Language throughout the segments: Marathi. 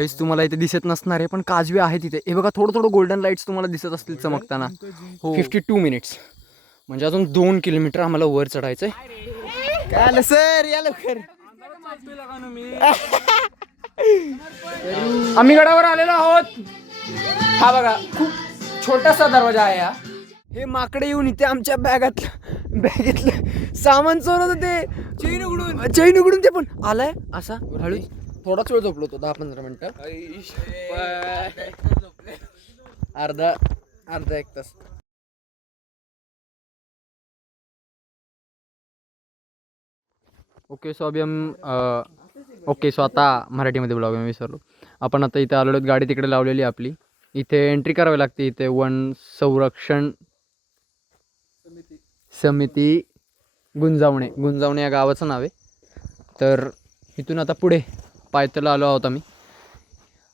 गाईस तुम्हाला इथे दिसत नसणार आहे पण काजवे आहे तिथे. हे बघा थोडं थोडं गोल्डन लाईट्स तुम्हाला दिसत असतील चमकताना. हो 52 मिनिट्स म्हणजे अजून 2 किलोमीटर आम्हाला वर चढायचंय. काय सर या लवकर. आम्ही गडावर आलेलो आहोत. हा बघा खूप छोटासा दरवाजा आहे हा. हे माकडे येऊन इथे आमच्या बॅगेतलं सामान चोरत होते. चैन उघडून ते पण आलाय असा हळू. थोडाच वेळ झोपलो होतो 10-15 मिनिटं. अर्धा एक तास. ओके सो अभी सो आता मराठीमध्ये ब्लॉग मी विसरलो. आपण आता इथे आलेलो, गाडी तिकडे लावलेली आपली. इथे एंट्री करावी लागते. इथे वन संरक्षण समिती गुंजावणे या गावाचं नाव आहे. तर इथून आता पुढे पायथ्याला आलो आहोत आम्ही.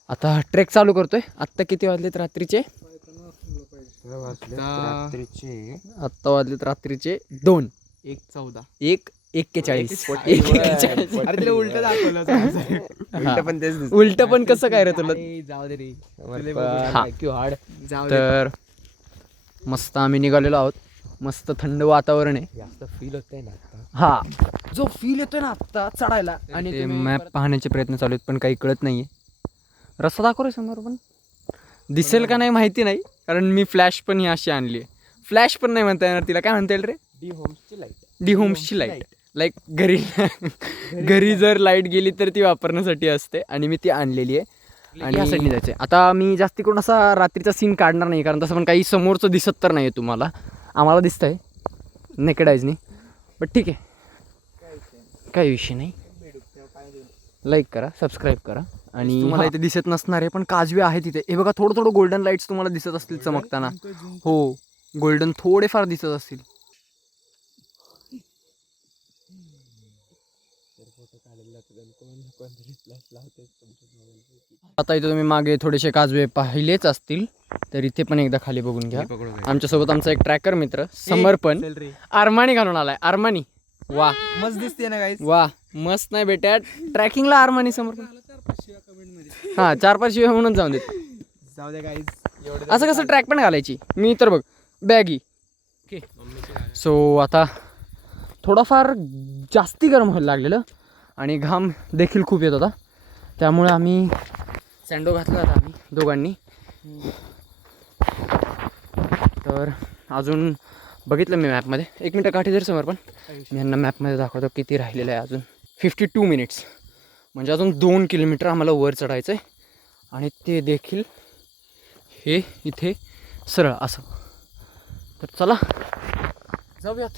आता ट्रेक चालू करतोय. आत्ता किती वाजलेत रात्रीचे? आत्ता वाजलेत रात्रीचे 2:14 1:41. अरे तिला उलट दाखवलं. उलट पण कसं काय रे तुला? जाऊ दे रे. तर मस्त आम्ही निघालेलो आहोत. मस्त थंड वातावरण आहे. जास्त फील होतंय ना. हा जो फील येतोय ना आत्ता चढायला. आणि ते मॅप पाहण्याचे प्रयत्न चालू आहेत पण काही कळत नाहीये. रस्ता दाखव समोर पण दिसेल का नाही माहिती नाही कारण मी फ्लॅश पण ही अशी आणली आहे. फ्लॅश पण नाही म्हणता येणार तिला. काय म्हणता येईल रे? डी होम्सची लाईट. लाईक घरी जर लाईट गेली तर ती वापरण्यासाठी असते आणि मी ती आणलेली आहे. आणि या साईडने जायचं. आता मी जास्ती करून असा रात्रीचा सीन काढणार नाही कारण तसं पण काही समोरचं दिसत तर नाही आहे तुम्हाला. आम्हाला दिसतंय नेकेड आईजनी. बट ठीक आहे काही विषय नाही. लाईक करा, सबस्क्राईब करा. आणि तुम्हाला इथे दिसत नसणार आहे पण काजवे आहे तिथे. हे बघा थोडं थोडं गोल्डन लाईट्स तुम्हाला दिसत असतील चमकताना. हो गोल्डन थोडेफार दिसत असतील. आता इथे तुम्ही मागे थोडेसे काजवे पाहिलेच असतील तर इथे पण एकदा खाली बघून घ्या. आमच्यासोबत आमचा एक ट्रॅकर मित्र समर्पण आरमानी घालून आलाय. आरमानी वा मस्त दिसते ना गाईस. वा मस्त नाही बेटा ट्रॅकिंगला आरमानी समर्पण. हा 4-5 शिवाय म्हणून जाऊन देत. जाऊ दे गाईस. असं कसं ट्रॅक पण घालायची. मी तर बघ बॅगी. सो आता थोडाफार जास्ती गरम व्हायला लागलेलं आणि घाम देखील खूप येत होता. त्यामुळे आम्ही सँडो घातला होता आम्ही दोघांनी. तर अजून बघितलं मी मॅपमध्ये. 1 मिनटं काठी जर समोर पण मी यांना मॅपमध्ये दाखवतो किती राहिलेलं आहे अजून. 52 मिनिट्स म्हणजे अजून 2 किलोमीटर आम्हाला वर चढायचं आहे. आणि ते देखील हे इथे सरळ असं. तर चला जाऊयात.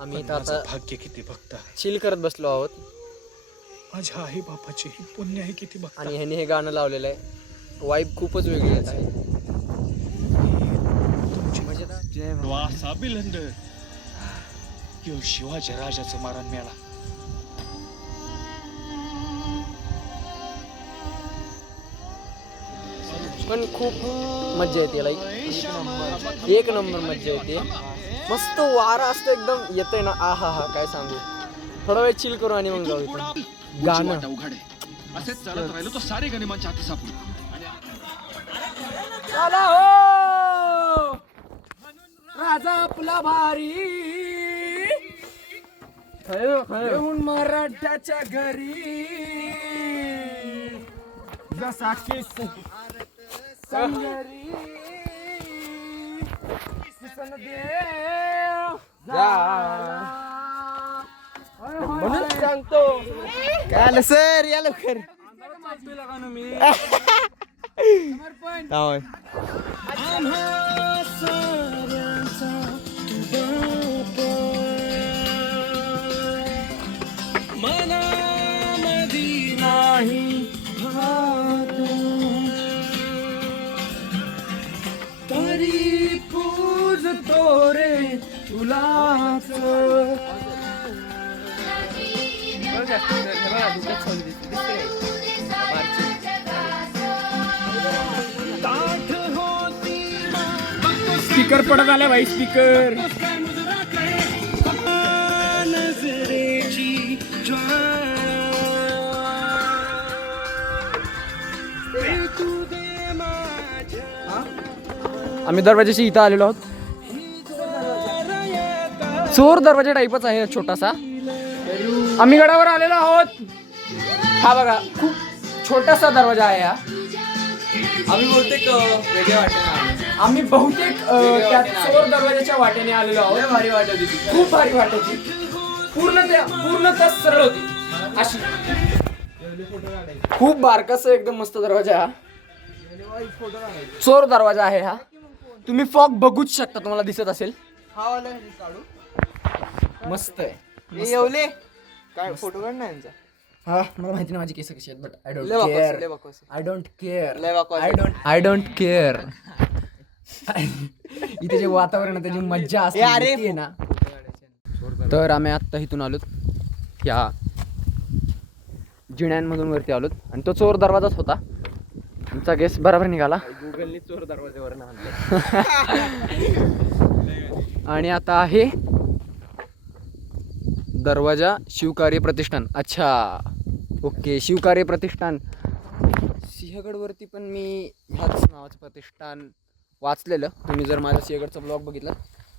आम्ही आता भाग्य किती बघता. चिल करत बसलो आहोत. माझ्या आई बापाचे पुण्य आहे किती बघता. आणि ह्याने हे गाणं लावलेलं आहे. वाईब खूपच वेगळी येत आहे. वासा बिलंद यो शिवाजी राजाचं मारण मिळाला. पण खूप मज्जा येते. लाईक एक नंबर मज्जा येते. मस्त वारा असतं एकदम येतंय ना. हा काय सांगू. थोडा वेळ चिल करू आणि मग जाऊ इथून. गाणं असेच चालत राहिलो तो सारे गनिमांच्या हाती सापडू. चला हो राजा आपला भारी येऊन मराठ्याच्या घरी जसा की संगरी म्हणून सांगतो. काय सर या लवकर. मनामधी नाही तरी पूजतो रे तुलाच. स्पीकर पडत आला भाई. स्पीकर आम्ही दरवाजाशी इथं आलेलो आहोत. चोर दरवाजा टाईपच आहे छोटासा. आम्ही गडावर आलेलो आहोत. हा बघा खूप छोटासा दरवाजा आहे हा. आम्ही बहुतेक वेगळ्या वाटेने आम्ही बहुतेक त्या चोर दरवाजाच्या वाटेने आलेलो आहोत. भारी वाटत होती. खूप भारी वाटायची. पूर्णतः सरळ होती अशी. खूप बारकासा एकदम मस्त दरवाजा हा. चोर दरवाजा आहे हा. तुम्ही फॉग बघूच शकता, तुम्हाला दिसत असेल. हा वाला काढू मस्त आहे. येवले काय फोटो काढ ना यांचा. हा मला माहिती नाही माझी केस कशी आहेत, बट आय डोंट लय केअर. वाकवास, लय वाकवास. I don't care. लय वाकवास. I don't care. इथे जे वातावरण आहे त्याची मज्जा असते अरे. आहे ना. तर आम्ही आत्ता इथून आलोत ह्या जिण्यांमधून वरती आलोत आणि तो चोर दरवाजाच होता. आमचा गेस बरोबर निघाला. गुगलने चोर दरवाज्यावर आणलं. आणि आता आहे दरवाजा शिवकार्य प्रतिष्ठान. अच्छा ओके, शिवकार्य प्रतिष्ठान. सिंहगडवरती पण मी ह्याच नावाचं प्रतिष्ठान वाचलेलं. तुम्ही जर माझा सिंहगडचा ब्लॉग बघितला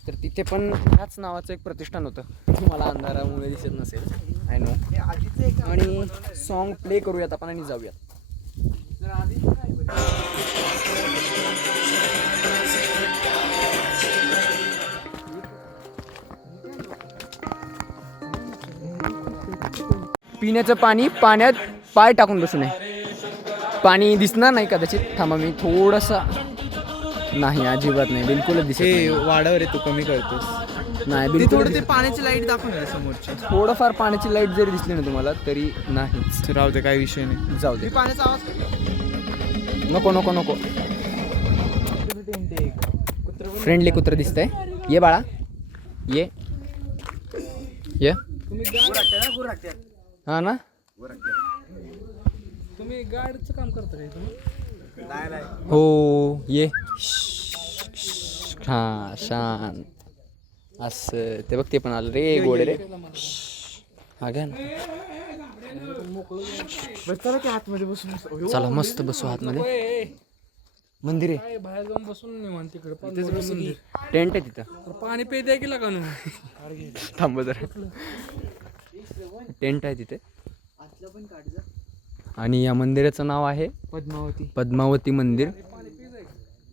तर तिथे पण ह्याच नावाचं एक प्रतिष्ठान होतं. तुम्हाला अंधारामुळे दिसत नसेल, आय नो. आणि सॉन्ग प्ले करूयात आपण आणि जाऊयात. पिण्याचं पाणी, पाण्यात पाय टाकून बसू नये. पाणी दिसणार नाही कदाचित. थांबा मी थोडंसा. नाही अजिबात नाही, बिलकुलच दिसत नाही. वाढव रे तू कमी करतोस. नाही ते बिलकुल थोडं ते पाण्याची लाईट दाखव ना समोरची. थोडंफार पाण्याची लाईट जरी दिसली ना तुम्हाला तरी नाहीच. राहू दे, काही विषय नाही. जाऊ दे. पाण्याचा आवाज नको नको नको. फ्रेंडली कुत्र दिसतंय. ये बाळा ये ये. हा ना. तुम्ही गाडीचं काम करता काय तुम्ही? हो ये. हा शांत असं. ते बघ ते पण आलं रे गोडे रे. हा घ्या ना. आतमध्ये बसून. चला मस्त बसू आतमध्ये. मंदिर आहे. काय बाहेर जाऊन बसून निवांत तिकडे टेंट आहे तिथं. पाणी पे द्या की लागा थांब जरा. टेंट आहे तिथे. आणि या मंदिराचं नाव आहे पद्मावती मंदिर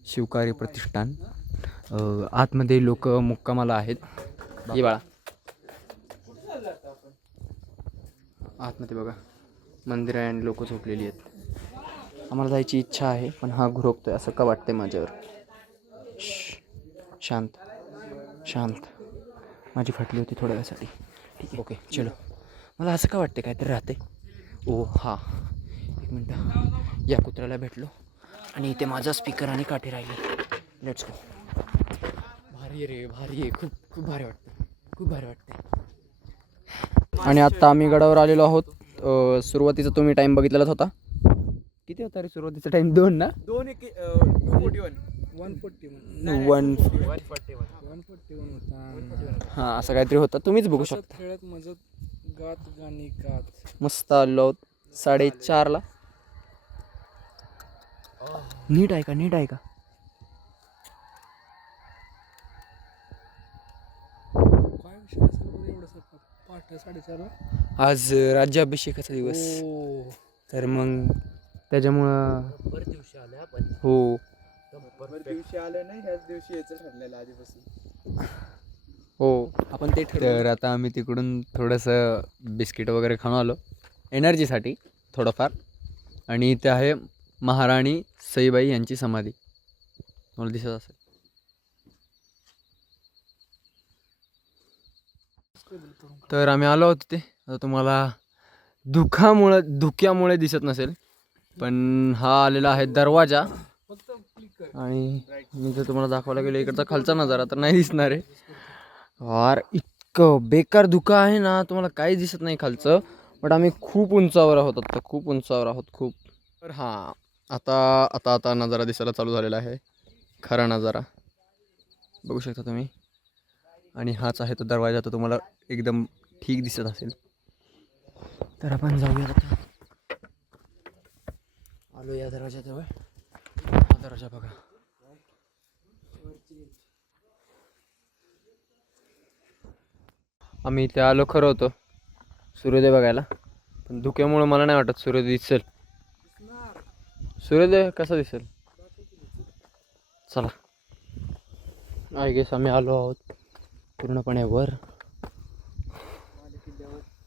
शिवकार्य प्रतिष्ठान. आतमध्ये लोक मुक्कामाला आहेत. ये बाळा आतमध्ये बघा मंदिर आहे आणि लोक झोपलेली आहेत. आम्हाला जायची इच्छा आहे पण हा घुरकतोय असं का वाटतंय माझ्यावर. शांत शांत. माझी फाटली होती थोड्या वेळासाठी. ठीक आहे ओके चलो. मला असं का वाटते काहीतरी राहते. ओ हा एक मिनटं. या कुत्र्याला भेटलो आणि इथे माझा स्पीकर आणि काठी राहिली. Let's go. भारी रे भारी आहे. खूप खूप भारी वाटतं. खूप भारी वाटतं. आणि आत्ता आम्ही गडावर आलेलो आहोत. सुरुवातीचा तुम्ही टाईम बघितलेलाच होता. किती होता रे सुरुवातीचा टाईम? 2 ना. 141 हां असं काहीतरी होतं. तुम्हीच बघू शकता. खेळत मजत गात गाणी गात मस्त आलो आहोत 4:30ला. नीट आहे का? नीट आहे का? काय विषय असेल बरं एवढं सकाळ पहाटे 4:30ला? आज राज्याभिषेकाचा दिवस. तर मग त्याच्यामुळं हो दिवशी आलं नाही, ह्याच दिवशी यायचं ठरलेलं आधीपासून. हो आपण ते तर आता आम्ही तिकडून थोडंसं बिस्किट वगैरे खाऊन आलो एनर्जीसाठी थोडंफार. आणि इथे आहे महाराणी सईबाई यांची समाधी. मला दिसत असेल. तर आम्ही आलो आहोत तिथे. आता तुम्हाला धुक्यामुळे दिसत नसेल पण हा आलेला आहे दरवाजा. आणि मी जर तुम्हाला दाखवायला गेलो इकडचा खालचा नजारा तर नाही दिसणार आहे. यार इतकं बेकार धुकं आहे ना, तुम्हाला काहीच दिसत नाही खालचं. बट आम्ही खूप उंचावर आहोत आता, खूप उंचावर आहोत खूप. तर हां आता नजारा दिसायला चालू झालेला आहे. खरा नजारा बघू शकता तुम्ही. आणि हाच आहे तो दरवाजा. तर तुम्हाला एकदम ठीक दिसत असेल. तर आपण जाऊया आता. आलो या दरवाजाजवळ. हा दरवाजा बघा. आम्ही इथे आलो खरं होतो सूर्योदय बघायला, पण धुक्यामुळे मला नाही वाटत सूर्योदय दिसेल. सूर्योदय कसा दिसेल? चला, आय गेस आम्ही आलो आहोत पूर्णपणे वर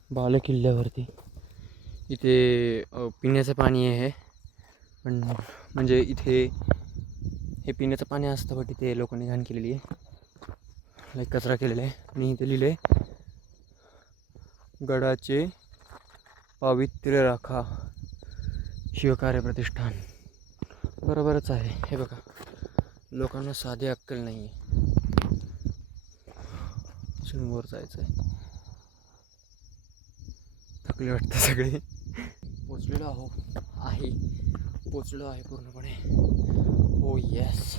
बाले किल्ल्यावरती. इथे पिण्याचं पाणी आहे, पण म्हणजे इथे हे पिण्याचं पाणी असतं, बट इथे लोकांनी घाण केलेली आहे, लाईक कचरा केलेला आहे. आणि इथे लिहिले गडाचे पावित्र्य राखा शिवकार्य प्रतिष्ठान. बरोबरच आहे. हे बघा, लोकांना साधी अक्कल नाही आहे. वर जायचं आहे, थकले वाटतं सगळे. पोचलेलो आहे पूर्णपणे. ओ येस,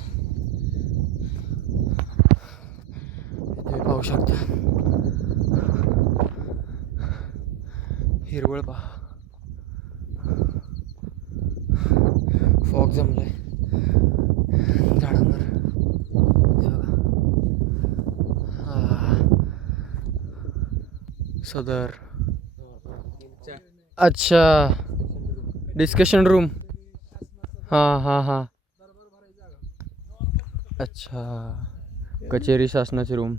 तुम्ही पाहू शकता हिरवळ पहा, फॉग जमलाय झाडांवर. हे बघा, सदर. अच्छा, डिस्कशन रूम. हां. अच्छा, कचेरी शासनाची रूम,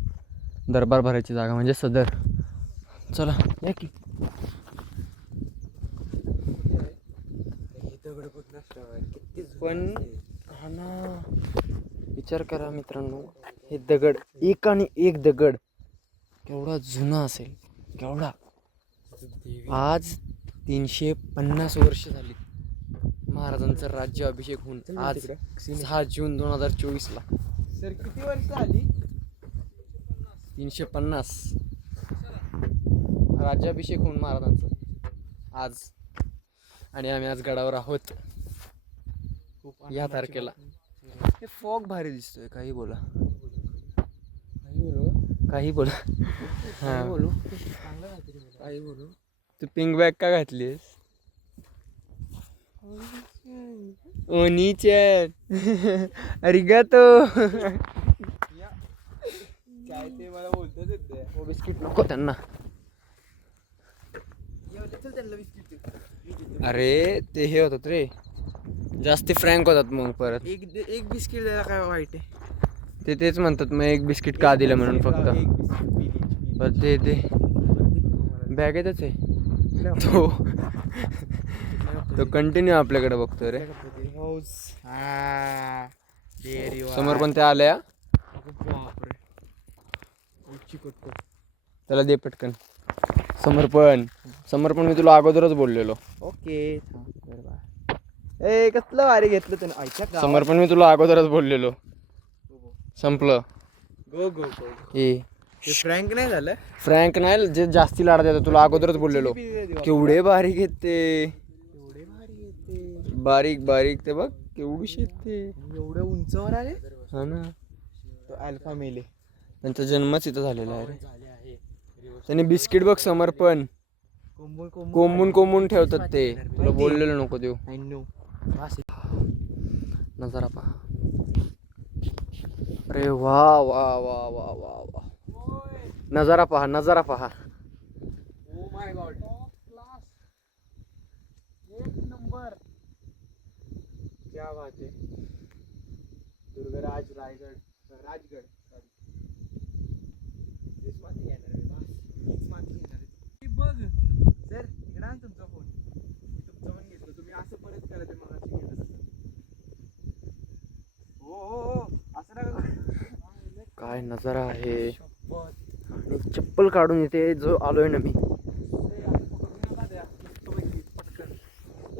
दरबार भरायची जागा म्हणजे सदर. चला या की. पण हा ना, विचार करा मित्रांनो, हे दगड एक आणि एक दगड केवढा जुना असेल, केवढा. आज 350 वर्ष झाली महाराजांचा राज्याभिषेक होऊन. आज 6 जून 2024ला. सर किती वर्ष आली? 350 राज्याभिषेक होऊन महाराजांचा आज. आणि आम्ही आज गडावर आहोत या तारखेला. हे फॉग भारी दिसतोय. काही बोला. हां, तू पिंक बॅग का घातलीस? ओनीचॅन अरिगातो. काय ते मला बोलतच येते. हो, बिस्किट नको त्यांना. अरे ते हे होतात रे, जास्ती फ्रँक होतात. मग परत एक बिस्किट द्यायला काय वाईट आहे? ते तेच म्हणतात मग एक बिस्किट का दिलं म्हणून फक्त. बरं ते बॅगेतच आहे तो कंटिन्यू आपल्याकडे बघतो रे. समोर पण ते आल्या. त्याला दे पटकन. समर्पण मी तुला अगोदरच बोललेलो. ओके, ए कसलं वारी घेतलं त्यानं? समर्पण मी तुला अगोदरच बोललेलो. संपलं. गो फ्रँक नाही झालं. फ्रँक नाही, जे जास्ती लाडा देतो तुला अगोदरच बोललेलो. केवढे बारीक आहेत ते, बारीक ते बघ केवढी ते. एवढं उंचावर आले. हा ना, तो अल्फा मेले. त्यांचा जन्मच इथं झालेला आहे रे. त्यांनी बिस्किट बघ समर्पण कोंबून ठेवतात ते. तुला बोललेलं नको देऊ. नजारा पहा. अरे वा वा वा वा वा वा, नजारा पहा. ओ माय गॉड, एक नंबर. क्या बात है. दुर्गराज राजगड सॉरी. बघ सर, इकडे आण तुमचा फोन. तुमचा पण घेतलं तुम्ही. असं परत करा ते मगाशी केलं तसं. हो असं नका. काय नजारा आहे. आणि चप्पल काढून इथे जो आलोय ना मी.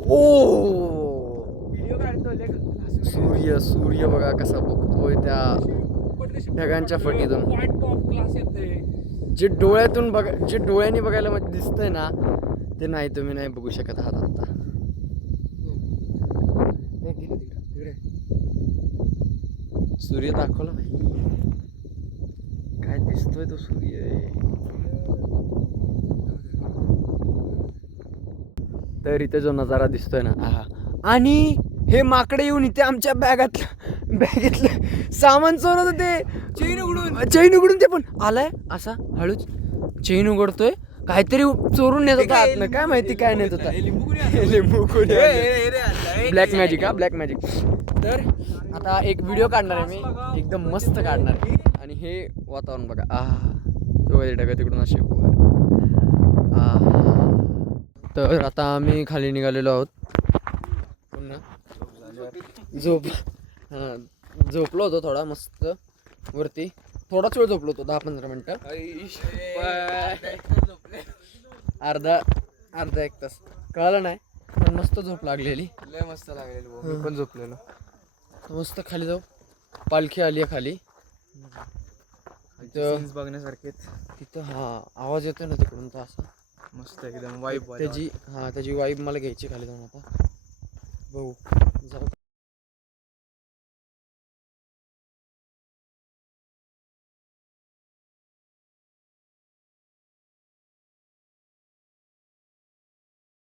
ओ, व्हिडिओ काढतो. सूर्य बघा कसा बघतोय त्या ढगांच्या फटीतून. जे डोळ्यांनी बघायला मध्ये दिसतंय ना, ते नाही तुम्ही नाही बघू शकत आहात आता. सूर्य दाखवला नाही, काय दिसतोय तो सूर्य. तर इथे जो नजारा दिसतोय ना, आहा. आणि हे माकडे येऊन इथे आमच्या बॅगेतलं सामान चोरत होते. चैन उघडून ते पण आलाय असा हळूच. चेन उघडतोय, काहीतरी चोरून नेत होता आतनं, काय माहिती काय नेत होता. लिंबू ब्लॅक मॅजिक हा, ब्लॅक मॅजिक. तर आता एक व्हिडिओ काढणार आहे मी, एकदम मस्त काढणार आहे. आणि हे वातावरण बघा, तो ढगा तिकडून असे तर आता आम्ही खाली निघालेलो आहोत. पुन्हा झोपलो होतो थोडा मस्त वरती, थोडाच वेळ झोपलो होतो, 10-15 मिनिटं, अर्धा एक तास कळालं नाही, पण मस्त झोप लागलेली, लय मस्त लागलेली, मी पण झोपलेलो. मस्त खाली जाऊ, पालखी आली आहे खाली सीन्स बघण्यासारखे तिथं. आवाज येतोय ना तिकडून, तर असा मस्त एकदम वाईब. त्याची वाईब मला घ्यायची खाली जाऊन. आता बघू जाऊ.